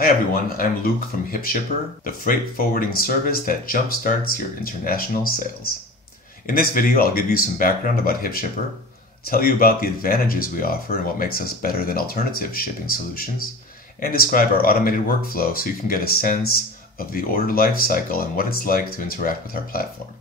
Hi everyone, I'm Luke from HipShipper, the freight forwarding service that jumpstarts your international sales. In this video, I'll give you some background about HipShipper, tell you about the advantages we offer and what makes us better than alternative shipping solutions, and describe our automated workflow so you can get a sense of the order life cycle and what it's like to interact with our platform.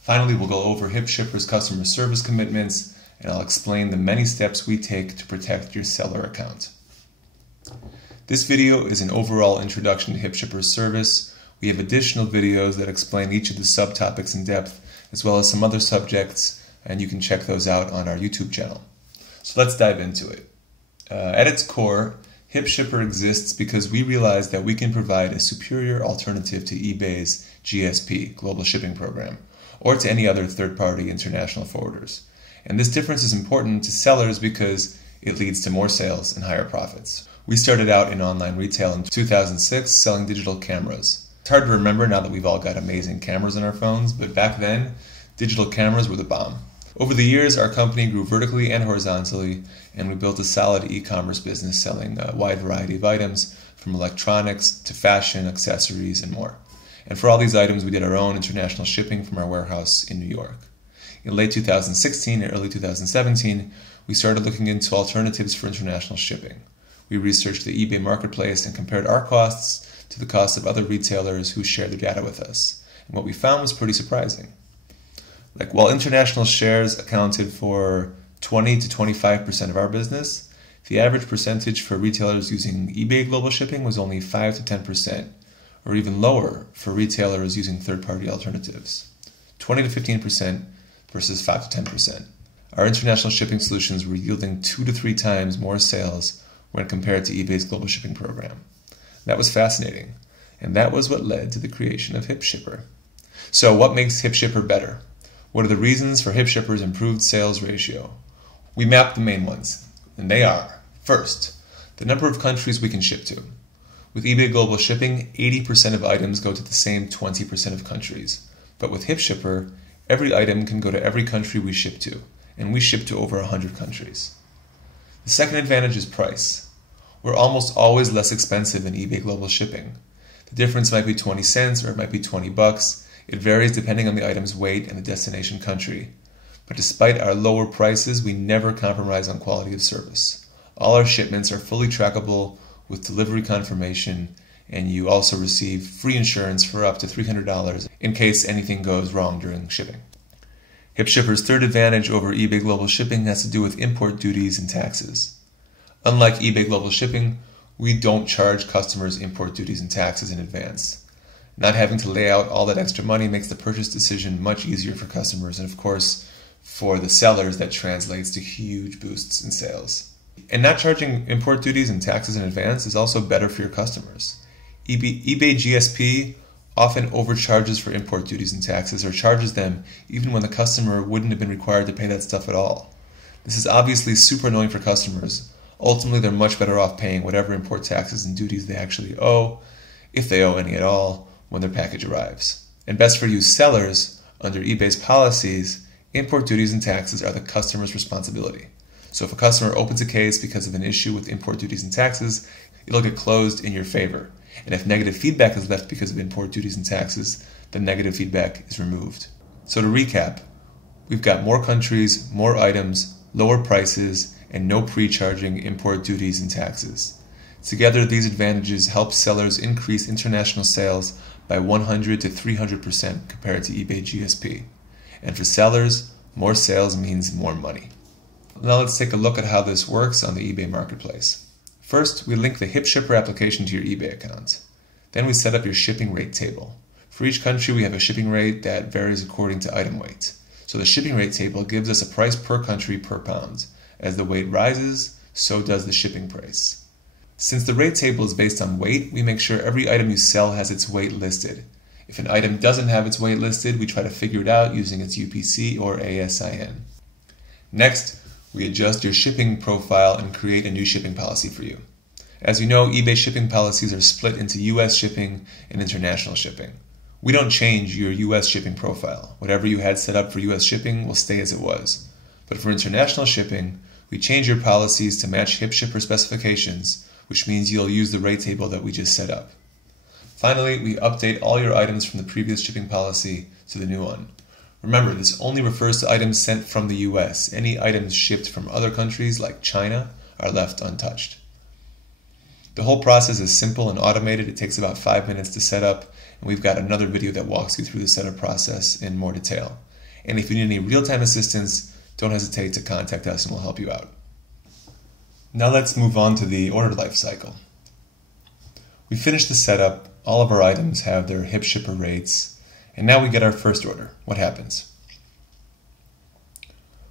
Finally, we'll go over HipShipper's customer service commitments, and I'll explain the many steps we take to protect your seller account. This video is an overall introduction to HipShipper's service. We have additional videos that explain each of the subtopics in depth, as well as some other subjects, and you can check those out on our YouTube channel. So let's dive into it. At its core, HipShipper exists because we realize that we can provide a superior alternative to eBay's GSP, Global Shipping Program, or to any other third-party international forwarders. And this difference is important to sellers because it leads to more sales and higher profits. We started out in online retail in 2006 selling digital cameras. It's hard to remember now that we've all got amazing cameras on our phones, but back then, digital cameras were the bomb. Over the years, our company grew vertically and horizontally, and we built a solid e-commerce business selling a wide variety of items, from electronics to fashion, accessories, and more. And for all these items, we did our own international shipping from our warehouse in New York. In late 2016 and early 2017, we started looking into alternatives for international shipping. We researched the eBay marketplace and compared our costs to the costs of other retailers who shared their data with us. And what we found was pretty surprising. While international shares accounted for 20 to 25% of our business, the average percentage for retailers using eBay Global Shipping was only 5 to 10%, or even lower for retailers using third-party alternatives. 20 to 15% versus 5 to 10%. Our international shipping solutions were yielding 2 to 3 times more sales when compared to eBay's Global Shipping Program. That was fascinating, and that was what led to the creation of HipShipper. So what makes HipShipper better? What are the reasons for HipShipper's improved sales ratio? We mapped the main ones, and they are: first, the number of countries we can ship to. With eBay Global Shipping, 80% of items go to the same 20% of countries. But with HipShipper, every item can go to every country we ship to, and we ship to over 100 countries. The second advantage is price. We're almost always less expensive than eBay Global Shipping. The difference might be 20 cents or it might be 20 bucks. It varies depending on the item's weight and the destination country. But despite our lower prices, we never compromise on quality of service. All our shipments are fully trackable with delivery confirmation, and you also receive free insurance for up to $300 in case anything goes wrong during shipping. HipShipper's third advantage over eBay Global Shipping has to do with import duties and taxes. Unlike eBay Global Shipping, we don't charge customers import duties and taxes in advance. Not having to lay out all that extra money makes the purchase decision much easier for customers, and of course, for the sellers, that translates to huge boosts in sales. And not charging import duties and taxes in advance is also better for your customers. eBay GSP often overcharges for import duties and taxes, or charges them even when the customer wouldn't have been required to pay that stuff at all. This is obviously super annoying for customers. Ultimately, they're much better off paying whatever import taxes and duties they actually owe, if they owe any at all, when their package arrives. And best for you sellers, under eBay's policies, import duties and taxes are the customer's responsibility. So if a customer opens a case because of an issue with import duties and taxes, it'll get closed in your favor. And if negative feedback is left because of import duties and taxes, then negative feedback is removed. So to recap, we've got more countries, more items, lower prices, and no pre-charging import duties and taxes. Together, these advantages help sellers increase international sales by 100 to 300% compared to eBay GSP. And for sellers, more sales means more money. Now let's take a look at how this works on the eBay marketplace. First, we link the HipShipper application to your eBay account. Then we set up your shipping rate table. For each country, we have a shipping rate that varies according to item weight. So the shipping rate table gives us a price per country per pound. As the weight rises, so does the shipping price. Since the rate table is based on weight, we make sure every item you sell has its weight listed. If an item doesn't have its weight listed, we try to figure it out using its UPC or ASIN. Next, we adjust your shipping profile and create a new shipping policy for you. As you know, eBay shipping policies are split into US shipping and international shipping. We don't change your US shipping profile. Whatever you had set up for US shipping will stay as it was. But for international shipping, we change your policies to match HipShipper specifications which means you'll use the rate table that we just set up. Finally, we update all your items from the previous shipping policy to the new one. Remember, this only refers to items sent from the US. Any items shipped from other countries like China are left untouched. The whole process is simple and automated. It takes about 5 minutes to set up, and we've got another video that walks you through the setup process in more detail. And if you need any real-time assistance, don't hesitate to contact us and we'll help you out. Now let's move on to the order life cycle. We finished the setup, all of our items have their HipShipper rates, and now we get our first order. What happens?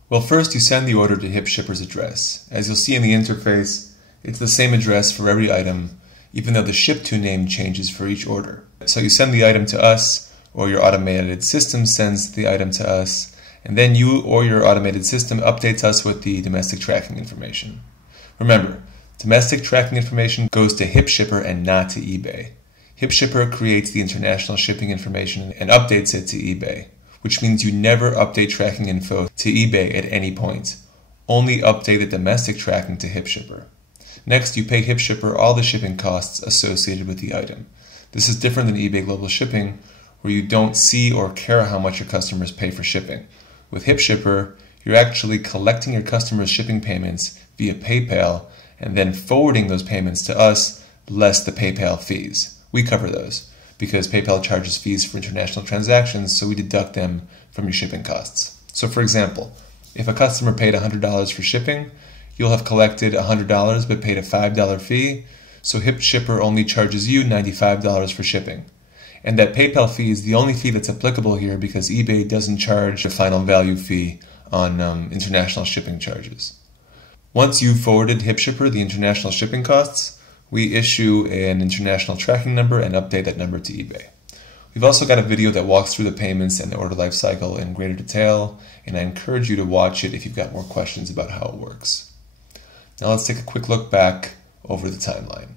Well, first you send the order to HipShipper's address. As you'll see in the interface, it's the same address for every item, even though the ship-to name changes for each order. So you send the item to us, or your automated system sends the item to us, and then you or your automated system updates us with the domestic tracking information. Remember, domestic tracking information goes to HipShipper and not to eBay. HipShipper creates the international shipping information and updates it to eBay, which means you never update tracking info to eBay at any point. Only update the domestic tracking to HipShipper. Next, you pay HipShipper all the shipping costs associated with the item. This is different than eBay Global Shipping, where you don't see or care how much your customers pay for shipping. With HipShipper, you're actually collecting your customers' shipping payments via PayPal and then forwarding those payments to us, less the PayPal fees. We cover those because PayPal charges fees for international transactions, so we deduct them from your shipping costs. So for example, if a customer paid $100 for shipping, you'll have collected $100 but paid a $5 fee, so HipShipper only charges you $95 for shipping. And that PayPal fee is the only fee that's applicable here because eBay doesn't charge a final value fee on international shipping charges. Once you've forwarded HipShipper the international shipping costs, we issue an international tracking number and update that number to eBay. We've also got a video that walks through the payments and the order life cycle in greater detail, and I encourage you to watch it if you've got more questions about how it works. Now let's take a quick look back over the timeline.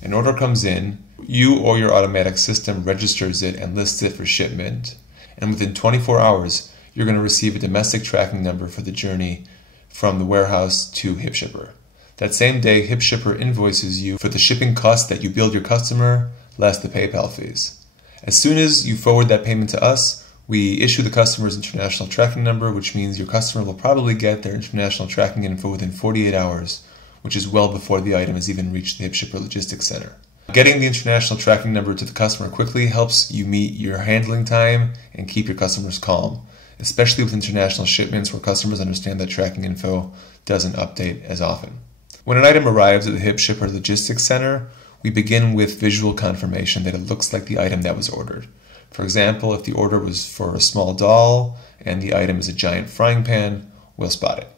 An order comes in, you or your automatic system registers it and lists it for shipment, and within 24 hours, you're going to receive a domestic tracking number for the journey from the warehouse to HipShipper. That same day, HipShipper invoices you for the shipping costs that you billed your customer, less the PayPal fees. As soon as you forward that payment to us, we issue the customer's international tracking number, which means your customer will probably get their international tracking info within 48 hours, which is well before the item has even reached the HipShipper Logistics Center. Getting the international tracking number to the customer quickly helps you meet your handling time and keep your customers calm, especially with international shipments where customers understand that tracking info doesn't update as often. When an item arrives at the HipShipper Logistics Center, we begin with visual confirmation that it looks like the item that was ordered. For example, if the order was for a small doll and the item is a giant frying pan, we'll spot it.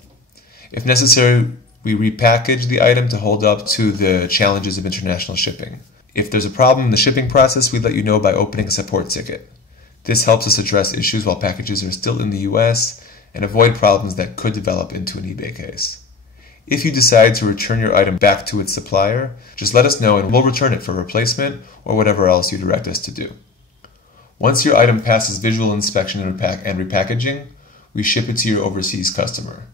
If necessary, we repackage the item to hold up to the challenges of international shipping. If there's a problem in the shipping process, we let you know by opening a support ticket. This helps us address issues while packages are still in the US and avoid problems that could develop into an eBay case. If you decide to return your item back to its supplier, just let us know and we'll return it for replacement or whatever else you direct us to do. Once your item passes visual inspection and repackaging, we ship it to your overseas customer.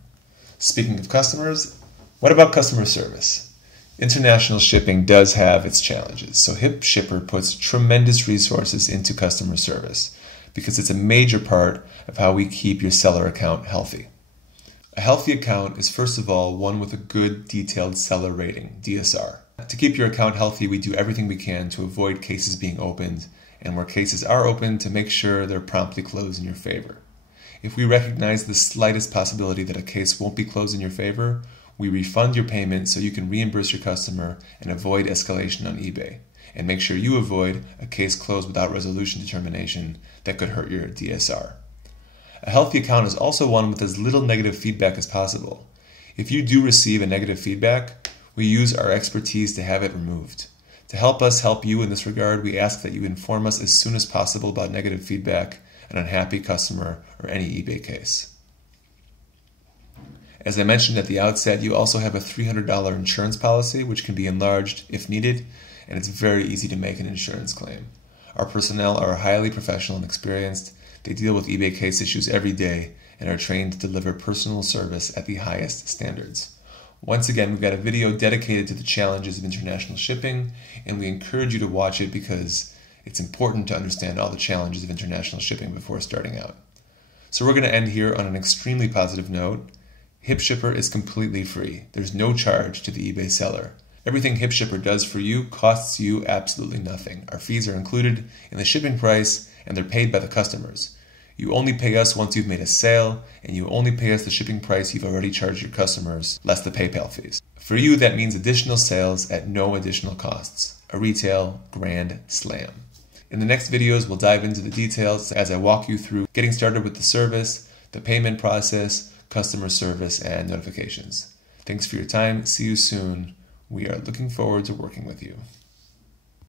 Speaking of customers, what about customer service? International shipping does have its challenges, so HipShipper puts tremendous resources into customer service because it's a major part of how we keep your seller account healthy. A healthy account is first of all one with a good detailed seller rating, DSR. To keep your account healthy, we do everything we can to avoid cases being opened, and where cases are opened, to make sure they're promptly closed in your favor. If we recognize the slightest possibility that a case won't be closed in your favor, we refund your payment so you can reimburse your customer and avoid escalation on eBay, and make sure you avoid a case closed without resolution determination that could hurt your DSR. A healthy account is also one with as little negative feedback as possible. If you do receive a negative feedback, we use our expertise to have it removed. To help us help you in this regard, we ask that you inform us as soon as possible about negative feedback, an unhappy customer, or any eBay case. As I mentioned at the outset, you also have a $300 insurance policy, which can be enlarged if needed, and it's very easy to make an insurance claim. Our personnel are highly professional and experienced. They deal with eBay case issues every day and are trained to deliver personal service at the highest standards. Once again, we've got a video dedicated to the challenges of international shipping, and we encourage you to watch it because it's important to understand all the challenges of international shipping before starting out. So we're going to end here on an extremely positive note. HipShipper is completely free. There's no charge to the eBay seller. Everything HipShipper does for you costs you absolutely nothing. Our fees are included in the shipping price, and they're paid by the customers. You only pay us once you've made a sale, and you only pay us the shipping price you've already charged your customers, less the PayPal fees. For you, that means additional sales at no additional costs. A retail grand slam. In the next videos, we'll dive into the details as I walk you through getting started with the service, the payment process, customer service, and notifications. Thanks for your time. See you soon. We are looking forward to working with you.